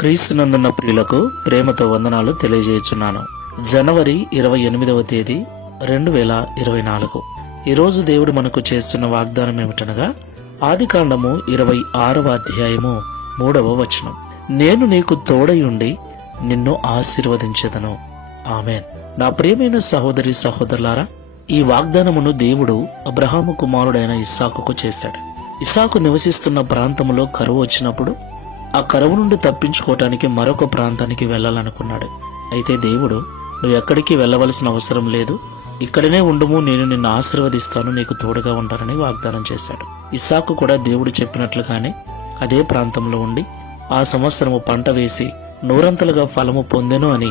క్రీస్తునందున్న ప్రియులకు ప్రేమతో వందనాలు తెలియజేయుచున్నాను. జనవరి 28వ తేదీ 2024. ఈరోజు దేవుడు మనకు చేస్తున్న వాగ్దానం ఏమిటనగా ఆదికాండము 26వ అధ్యాయము 3వ వచనం. నేను నీకు తోడయుండి నిన్ను ఆశీర్వదించెదను. ఆమెన్. నా ప్రియమైన సహోదరి సహోదరులారా, ఈ వాగ్దానమును దేవుడు అబ్రహాము కుమారుడైన ఇస్సాకుకు చేశాడు. ఇస్సాకు నివసిస్తున్న ప్రాంతములో కరువు వచ్చినప్పుడు ఆ కరువు నుండి తప్పించుకోవటానికి మరొక ప్రాంతానికి వెళ్లాలనుకున్నాడు. అయితే దేవుడు, నువ్వు ఎక్కడికి వెళ్లవలసిన అవసరం లేదు, ఇక్కడనే ఉండుము, నేను నిన్ను ఆశీర్వదిస్తాను, నీకు తోడుగా ఉంటానని వాగ్దానం చేశాడు. ఇస్సాకు కూడా దేవుడు చెప్పినట్లుగానే అదే ప్రాంతంలో ఉండి ఆ సంవత్సరము పంట వేసి నూరంతలుగా ఫలము పొందెను అని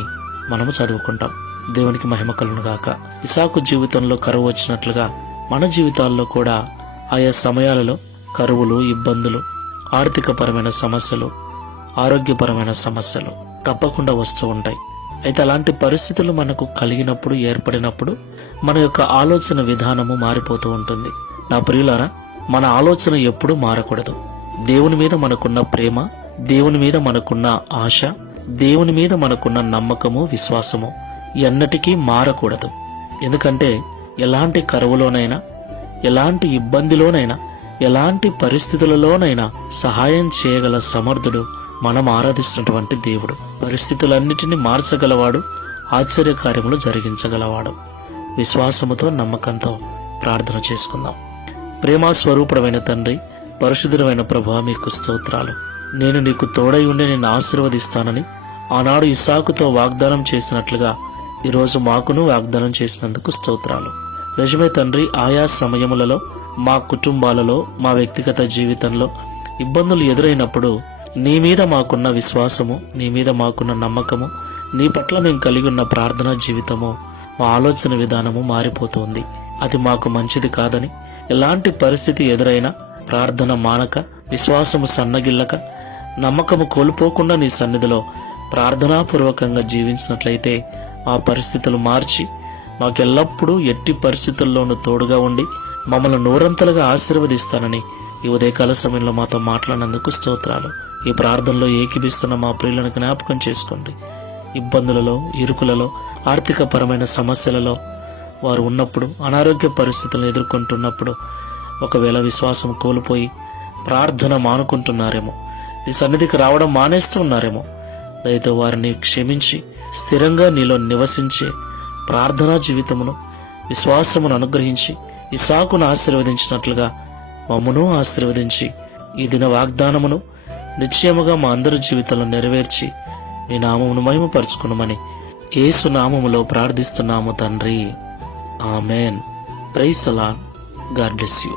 మనము చదువుకుంటాం. దేవునికి మహిమ కలుగును గాక. ఇస్సాకు జీవితంలో కరువు వచ్చినట్లుగా మన జీవితాల్లో కూడా ఆయా సమయాలలో కరువులు, ఇబ్బందులు, ఆర్థికపరమైన సమస్యలు, ఆరోగ్యపరమైన సమస్యలు తప్పకుండా వస్తూ ఉంటాయి. అయితే అలాంటి పరిస్థితులు మనకు కలిగినప్పుడు, ఏర్పడినప్పుడు మన యొక్క ఆలోచన విధానము మారిపోతూ ఉంటుంది. నా ప్రియులారా, మన ఆలోచన ఎప్పుడూ మారకూడదు. దేవుని మీద మనకున్న ప్రేమ, దేవుని మీద మనకున్న ఆశ, దేవుని మీద మనకున్న నమ్మకము, విశ్వాసము ఎన్నటికీ మారకూడదు. ఎందుకంటే ఎలాంటి కరువులోనైనా, ఎలాంటి ఇబ్బందిలోనైనా, ఎలాంటి పరిస్థితులలోనైనా సహాయం చేయగల సమర్థుడు మనం ఆరాధిస్తున్నటువంటి దేవుడు. పరిస్థితులన్నిటినీ మార్చగలవాడు, ఆశ్చర్యకార్యములు జరిగించగలవాడు. విశ్వాసముతో, నమ్మకంతో ప్రార్థన చేసుకుందాం. ప్రేమ స్వరూపుడమైన తండ్రి, పరిశుద్ధుడైన ప్రభువా, మీకు స్తోత్రాలు. నేను నీకు తోడై ఉండి నిన్ను ఆశీర్వదిస్తానని ఆనాడు ఇస్సాకుతో వాగ్దానం చేసినట్లుగా ఈరోజు మాకును వాగ్దానం చేసినందుకు స్తోత్రాలు. నిజమే తండ్రి, ఆయా సమయములలో మా కుటుంబాలలో, మా వ్యక్తిగత జీవితంలో ఇబ్బందులు ఎదురైనప్పుడు నీ మీద మాకున్న విశ్వాసము, నీ మీద మాకున్న నమ్మకము, నీ పట్ల మేము కలిగి ఉన్న ప్రార్థనా జీవితము, మా ఆలోచన విధానము మారిపోతుంది. అది మాకు మంచిది కాదని, ఎలాంటి పరిస్థితి ఎదురైనా ప్రార్థన మానక, విశ్వాసము సన్నగిల్లక, నమ్మకము కోల్పోకుండా నీ సన్నిధిలో ప్రార్థనాపూర్వకంగా జీవించినట్లయితే ఆ పరిస్థితులు మార్చి మాకెల్లప్పుడూ ఎట్టి పరిస్థితుల్లోనూ తోడుగా ఉండి మమ్మల్ని నూరంతలుగా ఆశీర్వదిస్తానని ఈ ఉదయకాల సమయంలో మాతో మాట్లాడినందుకు స్తోత్రాలు. ఈ ప్రార్థనలో ఏకీభిస్తున్న మా ప్రియులను జ్ఞాపకం చేసుకోండి. ఇబ్బందులలో, ఇరుకులలో, ఆర్థికపరమైన సమస్యలలో వారు ఉన్నప్పుడు, అనారోగ్య పరిస్థితులను ఎదుర్కొంటున్నప్పుడు ఒకవేళ విశ్వాసం కోల్పోయి ప్రార్థన మానుకుంటున్నారేమో, నీ సన్నిధికి రావడం మానేస్తూ ఉన్నారేమో, దయతో వారిని క్షమించి స్థిరంగా నీలో నివసించే ప్రార్థనా జీవితమును, విశ్వాసమును అనుగ్రహించి ఇస్సాకును ఆశీర్వదించినట్లుగా మమ్మను ఆశీర్వదించి ఈ దిన వాగ్దానమును నిశ్చయముగా మా అందరి జీవితంలో నెరవేర్చి మీ నామమును మహిమపరచుకునమని యేసు నామములో ప్రార్థిస్తున్నాము తండ్రి. Amen. Praise the Lord. God bless you.